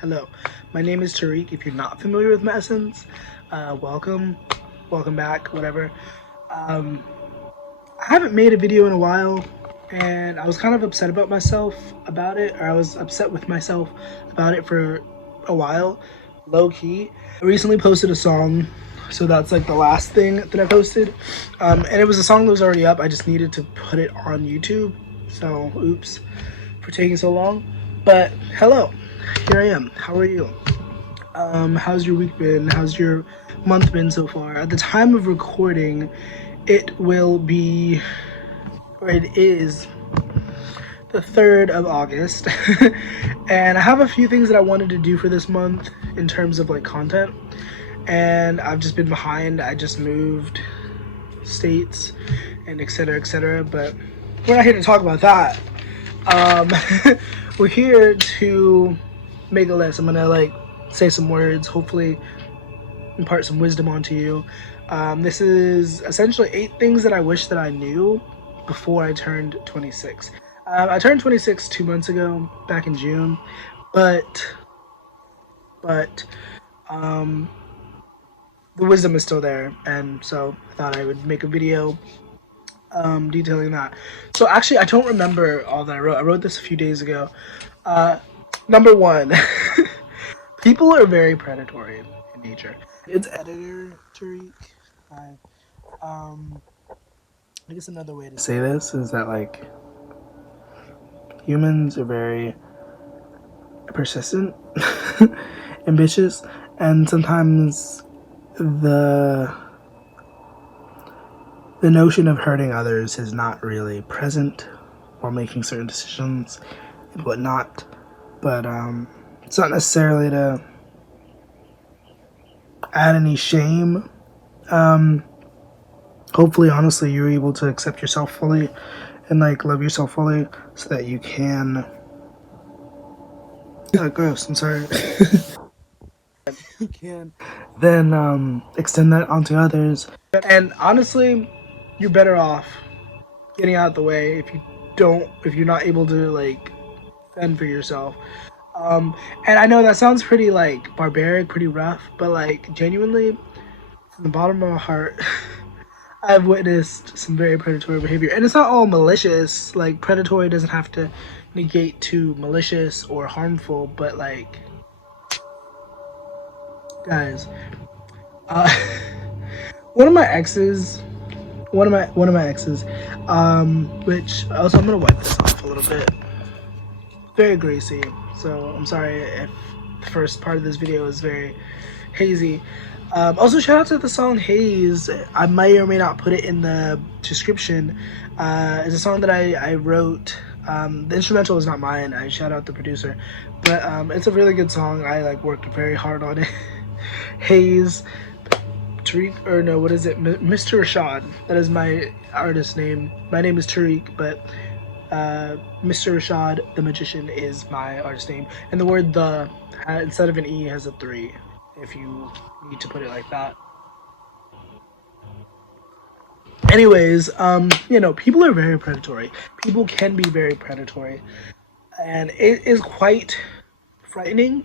Hello, my name is Tariq. If you're not familiar with my essence, welcome back, whatever. Um, I haven't made a video in a while, and I was kind of upset about myself about it, or I was upset with myself about it for a while, low key. I recently posted a song, so that's like the last thing that I posted, and it was a song that was already up. I just needed to put it on YouTube, so oops for taking so long. But hello, here I am. How are you? How's your week been? How's your month been so far? At the time of recording, it will be, or it is, the 3rd of August. And I have a few things that I wanted to do for this month in terms of like content. And I've just been behind. I just moved states and etc. etc. But we're not here to talk about that. Um, we're here to make a list. I'm gonna like say some words, hopefully impart some wisdom onto you. This is essentially 8 things that I wish that I knew before I turned 26. I turned 26 2 months ago, back in June, but um, the wisdom is still there, and so I thought I would make a video detailing that. So actually, I don't remember all that I wrote. I wrote this a few days ago. Number 1, people are very predatory in nature. It's editor Tariq. Hi. I guess another way to say this is that like humans are very persistent, ambitious, and sometimes the notion of hurting others is not really present while making certain decisions and whatnot. But it's not necessarily to add any shame. Hopefully, honestly, you're able to accept yourself fully and like love yourself fully so that you can. Yeah, gross. I'm sorry. You can then extend that onto others. And honestly, you're better off getting out of the way if you're not able to like fend for yourself. And I know that sounds pretty like barbaric, pretty rough, but like genuinely, from the bottom of my heart, I've witnessed some very predatory behavior, and it's not all malicious. Like predatory doesn't have to negate to malicious or harmful, but like, guys, uh, one of my exes, which also I'm gonna wipe this off a little bit. Very greasy, so I'm sorry if the first part of this video is very hazy. Also, shout out to the song Haze. I may or may not put it in the description. It's a song that I wrote. The instrumental is not mine. I shout out the producer. But it's a really good song. I like worked very hard on it. Haze. Tariq, or no, what is it? Mr. Rashad. That is my artist name. My name is Tariq, but Mr. Rashad, the magician, is my artist name. And the word the, instead of an E, has a 3. If you need to put it like that. Anyways, people are very predatory. People can be very predatory. And it is quite frightening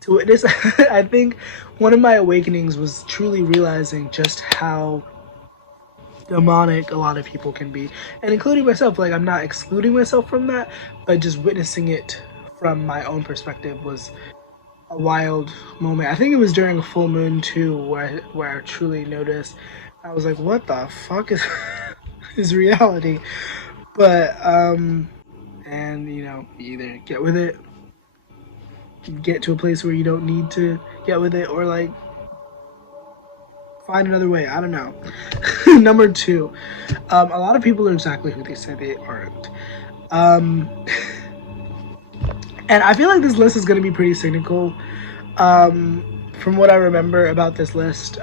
to witness. I think one of my awakenings was truly realizing just how demonic a lot of people can be. And including myself. Like, I'm not excluding myself from that, but just witnessing it from my own perspective was a wild moment. I think it was during a full moon too, where I truly noticed. I was like, "What the fuck is is reality?" But and you either get with it, get to a place where you don't need to get with it, or like find another way. I don't know. Number 2, a lot of people are exactly who they say they aren't. And I feel like this list is going to be pretty cynical. From what I remember about this list,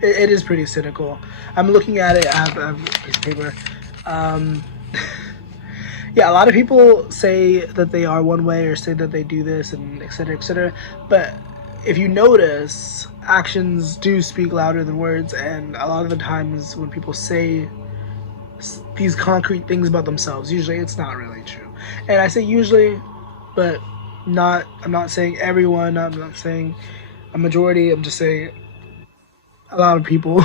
it is pretty cynical. I'm looking at it. I have a piece of paper. Yeah, a lot of people say that they are one way or say that they do this and etc. etc. But if you notice, actions do speak louder than words, and a lot of the times when people say these concrete things about themselves, usually it's not really true. And I say usually, but I'm not saying everyone, I'm not saying a majority, I'm just saying a lot of people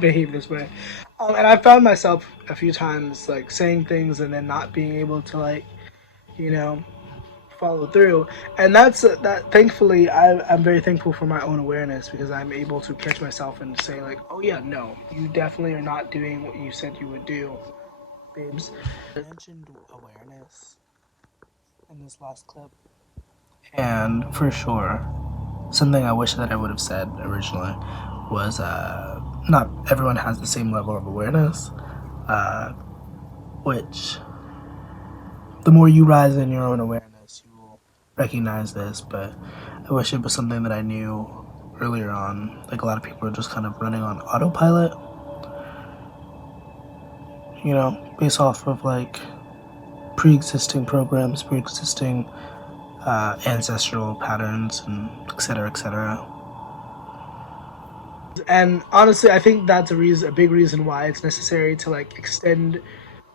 behave this way. And I found myself a few times like saying things and then not being able to like, you know, follow through. And that's that. Thankfully, I'm very thankful for my own awareness because I'm able to catch myself and say like, oh yeah, no, you definitely are not doing what you said you would do, babes. I mentioned awareness in this last clip, and for sure, something I wish that I would have said originally was not everyone has the same level of awareness, which the more you rise in your own awareness, you will recognize this, but I wish it was something that I knew earlier on. Like a lot of people are just kind of running on autopilot, you know, based off of like pre-existing programs, pre-existing ancestral patterns, and etc., etc. And honestly, I think that's a big reason why it's necessary to like extend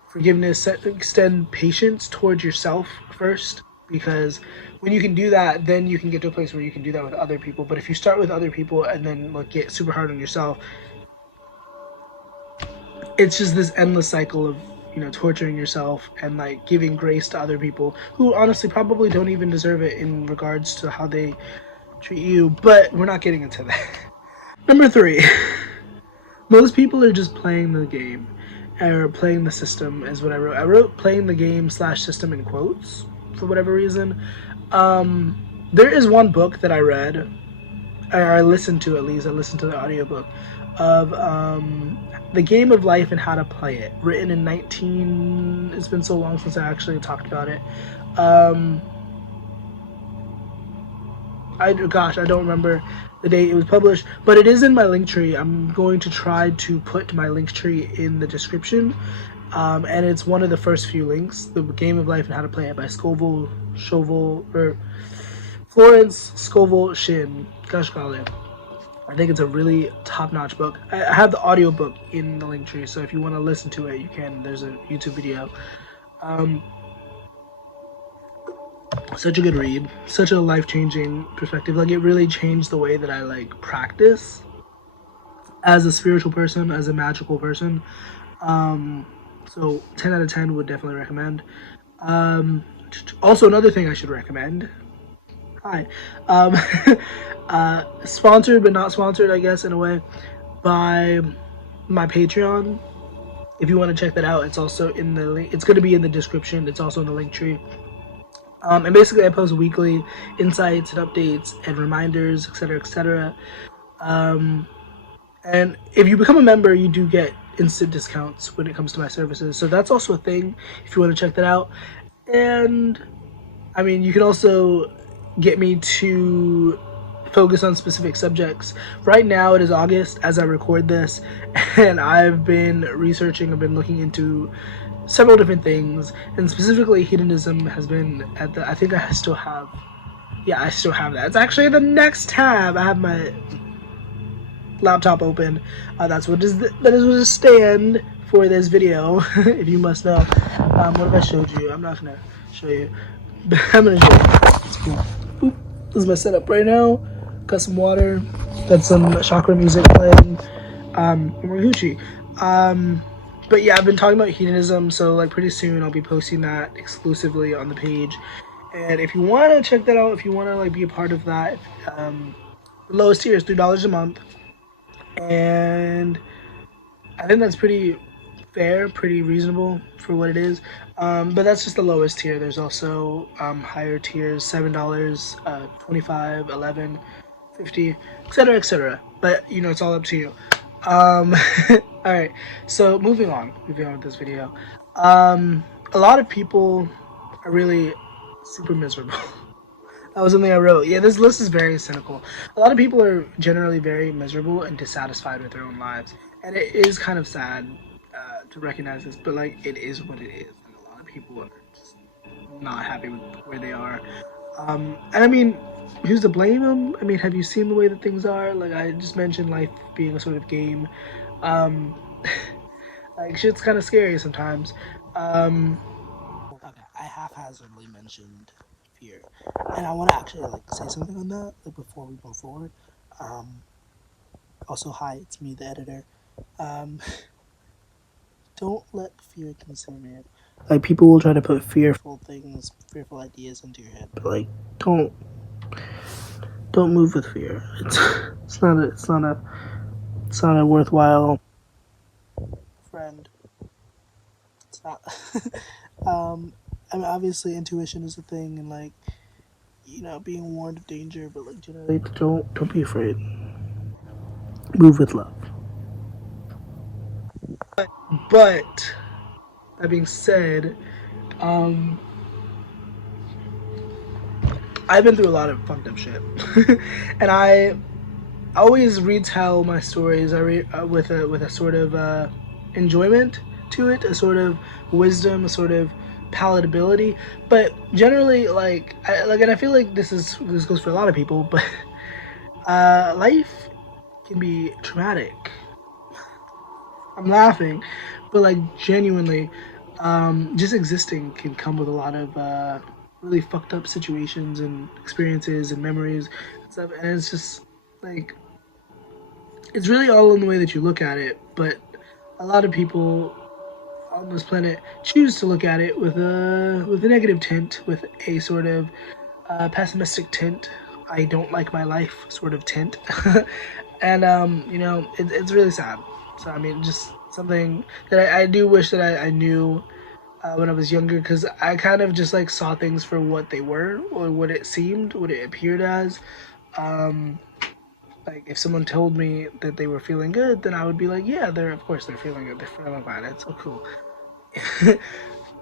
forgiveness, extend patience towards yourself first, because when you can do that, then you can get to a place where you can do that with other people. But if you start with other people and then like get super hard on yourself, it's just this endless cycle of, you know, torturing yourself and like giving grace to other people who honestly probably don't even deserve it in regards to how they treat you. But we're not getting into that. Number 3. Most people are just playing the game, or playing the system is what I wrote. I wrote playing the game slash system in quotes for whatever reason. There is one book that I read, or I listened to at least. I listened to the audiobook of The Game of Life and How to Play It, written in 19. It's been so long since I actually talked about it. I don't remember the date it was published, but it is in my link tree. I'm going to try to put my link tree in the description, and it's one of the first few links. The Game of Life and How to Play It by Florence Scovel Shinn. Gosh golly. I think it's a really top-notch book. I have the audiobook in the link tree, so if you want to listen to it, you can. There's a YouTube video. Such a good read, such a life-changing perspective. Like, it really changed the way that I like practice as a spiritual person, as a magical person. So 10 out of 10 would definitely recommend. Also, another thing I should recommend. Hi. Sponsored but not sponsored, I guess, in a way, by my Patreon. If you want to check that out, it's also in the link. It's going to be in the description. It's also in the link tree. And basically, I post weekly insights and updates and reminders, etc., etc. And if you become a member, you do get instant discounts when it comes to my services. So that's also a thing if you want to check that out. And I mean, you can also get me to focus on specific subjects. Right now, it is August as I record this, and I've been researching, I've been looking into several different things, and specifically hedonism has been at the, I think I still have that. It's actually the next tab. I have my laptop open. That is what is stand for this video. If you must know. What if I showed you? I'm not gonna show you. I'm gonna show you. It's cool. Boop. This is my setup right now. Got some water. Got some chakra music playing. We're Gucci. But yeah, I've been talking about hedonism, so like pretty soon I'll be posting that exclusively on the page. And if you want to check that out, if you want to like be a part of that, the lowest tier is $3 a month, and I think that's pretty fair, pretty reasonable for what it is. But that's just the lowest tier. There's also higher tiers: $7, 25, 11, 50, etc., etc. But you know, it's all up to you. All right, so moving on with this video. A lot of people are really super miserable. That was something I wrote. Yeah, this list is very cynical. A lot of people are generally very miserable and dissatisfied with their own lives, and it is kind of sad to recognize this, but like, it is what it is. Like, a lot of people are just not happy with where they are. And I mean, who's to blame them? I mean, have you seen the way that things are? Like I just mentioned, life being a sort of game. Like, shit's kind of scary sometimes. Okay, I haphazardly mentioned fear. And I want to actually like say something on that like before we move forward. Um, Also, hi, it's me, the editor. Um, don't let fear consume you. Like people will try to put fearful things, fearful ideas into your head, but like don't don't move with fear. It's not a worthwhile friend. It's not. I mean, obviously intuition is a thing, and like being warned of danger, but like generally don't be afraid. Move with love. But that being said, um, I've been through a lot of fucked up shit, and I always retell my stories with a sort of enjoyment to it, a sort of wisdom, a sort of palatability. But generally, and I feel like this goes for a lot of people, but life can be traumatic. I'm laughing, but like genuinely, just existing can come with a lot of really fucked up situations and experiences and memories and stuff. And it's just like it's really all in the way that you look at it. But a lot of people on this planet choose to look at it with a negative tint, with a sort of pessimistic tint. I don't like my life sort of tint, and it's really sad. So I mean, just something that I do wish that I knew when I was younger, because I kind of just like saw things for what they were or what it seemed, what it appeared as. Um, like if someone told me that they were feeling good, then I would be like, yeah, they're of course they're feeling good, they're feeling fine, it's so cool.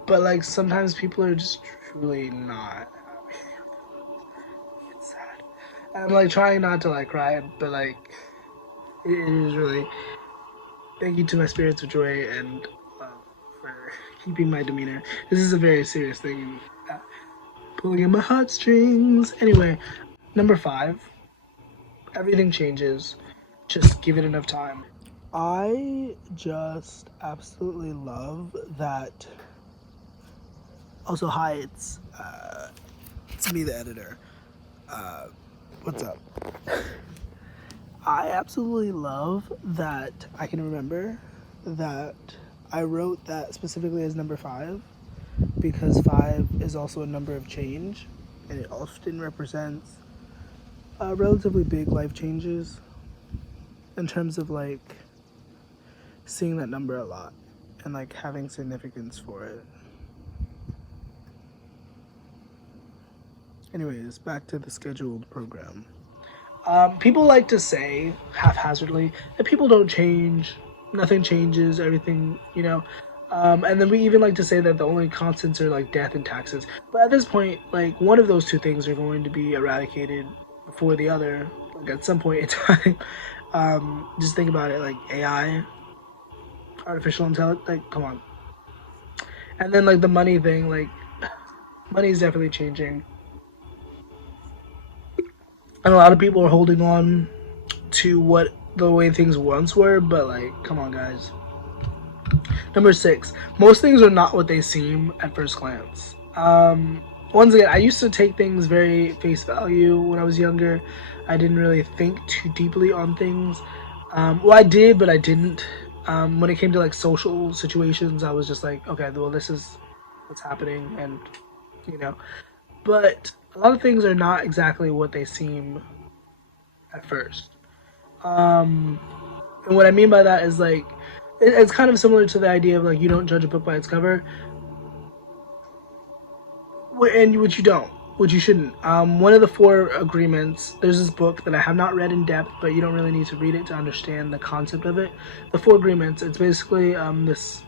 But like sometimes people are just truly not. It's sad. I'm like trying not to like cry, but like it is really. Thank you to my spirits of joy and for keeping my demeanor. This is a very serious thing. Uh, Pulling in my heartstrings. Anyway, number 5. Everything changes. Just give it enough time. I just absolutely love that. Also, hi, it's me, the editor. What's up? I absolutely love that I can remember that I wrote that specifically as number 5 because 5 is also a number of change and it often represents relatively big life changes in terms of like seeing that number a lot and like having significance for it. Anyways, back to the scheduled program. People like to say haphazardly that people don't change, nothing changes, everything, and then we even like to say that the only constants are like death and taxes. But at this point, like one of those two things are going to be eradicated before the other, like at some point in time. Just think about it, like AI, artificial intelligence, like come on. And then like the money thing, like money is definitely changing, and a lot of people are holding on to what the way things once were, but like, come on, guys. Number 6, most things are not what they seem at first glance. Once again, I used to take things very face value when I was younger. I didn't really think too deeply on things. Well, I did, but I didn't. When it came to like social situations, I was just like, okay, well, this is what's happening, and you know. But a lot of things are not exactly what they seem at first. Um, and what I mean by that is like it's kind of similar to the idea of like you don't judge a book by its cover, and which you don't, which you shouldn't. One of the 4 agreements. There's this book that I have not read in depth, but you don't really need to read it to understand the concept of it. The 4 agreements. It's basically this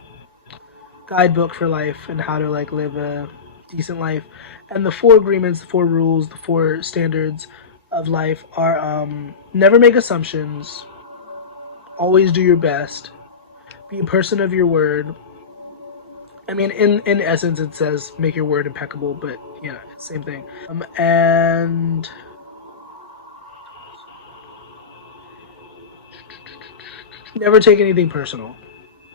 guidebook for life and how to like live a decent life. And the 4 agreements, the 4 rules, the 4 standards of life are never make assumptions, always do your best, be a person of your word. I mean, in essence, it says make your word impeccable, but yeah, same thing. And never take anything personal.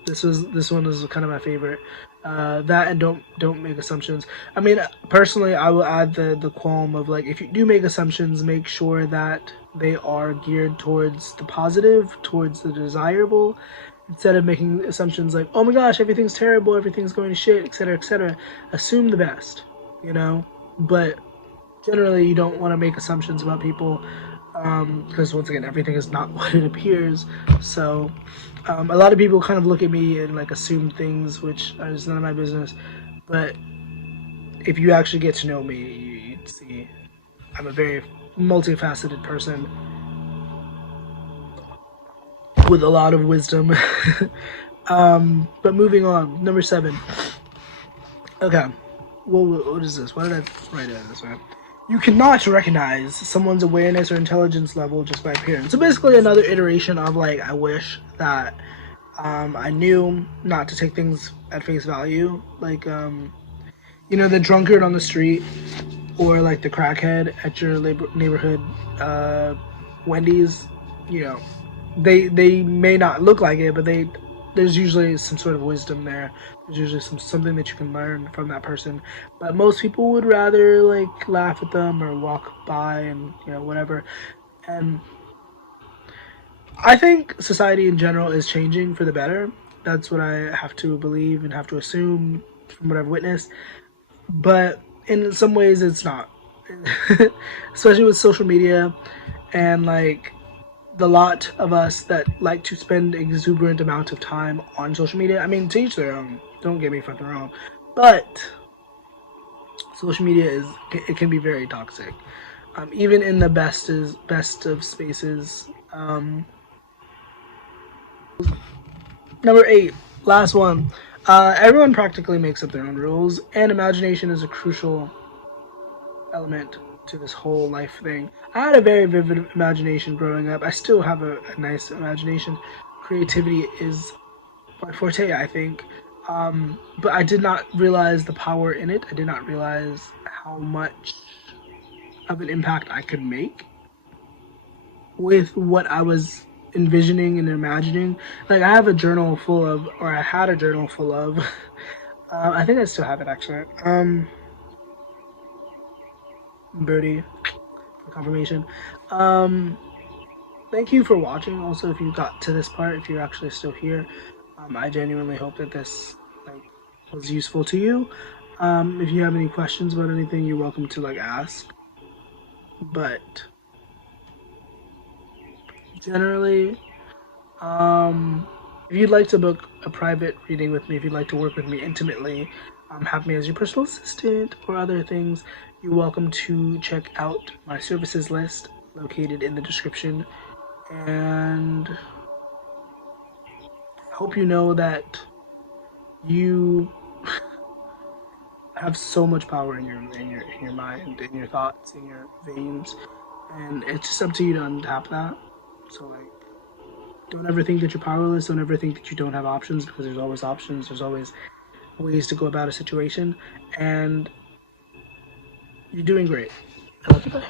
This one is kind of my favorite. That, and don't make assumptions. I mean, personally, I will add the qualm of, like, if you do make assumptions, make sure that they are geared towards the positive, towards the desirable, instead of making assumptions like, oh my gosh, everything's terrible, everything's going to shit, etc., etc. Assume the best, you know. But generally, you don't want to make assumptions about people, because once again, everything is not what it appears. So a lot of people kind of look at me and like assume things, which is none of my business. But if you actually get to know me, you'd see I'm a very multifaceted person with a lot of wisdom. But moving on, number 7. Okay, what is this? What did I write in this one? You cannot recognize someone's awareness or intelligence level just by appearance. So basically, another iteration of, like, I wish that I knew not to take things at face value. Like, you know, the drunkard on the street, or like the crackhead at your neighborhood Wendy's. You know, they may not look like it, but there's usually some sort of wisdom there. There's usually something that you can learn from that person. But most people would rather, like, laugh at them or walk by and, you know, whatever. And I think society in general is changing for the better. That's what I have to believe and have to assume from what I've witnessed. But in some ways, it's not. Especially with social media and, like, the lot of us that like to spend exuberant amount of time on social media. I mean, to each their own. Don't get me fucking wrong. But social media it can be very toxic. Even in the best of spaces. Number 8, last one. Everyone practically makes up their own rules, and imagination is a crucial element to this whole life thing. I had a very vivid imagination growing up. I still have a nice imagination. Creativity is my forte, I think. But I did not realize the power in it. I did not realize how much of an impact I could make with what I was envisioning and imagining. Like, I have a journal full of, or I had a journal full of, I think I still have it actually. Birdie, for confirmation. Thank you for watching. Also, if you got to this part, if you're actually still here, I genuinely hope that this, like, was useful to you. If you have any questions about anything, you're welcome to, like, ask. But generally, if you'd like to book a private reading with me, if you'd like to work with me intimately, have me as your personal assistant or other things, you're welcome to check out my services list located in the description. And I hope you know that you have so much power in your mind, in your thoughts, in your veins, and it's just up to you to untap that. So, like, don't ever think that you're powerless. Don't ever think that you don't have options, because there's always options. There's always ways to go about a situation, and you're doing great. I love you. Bye.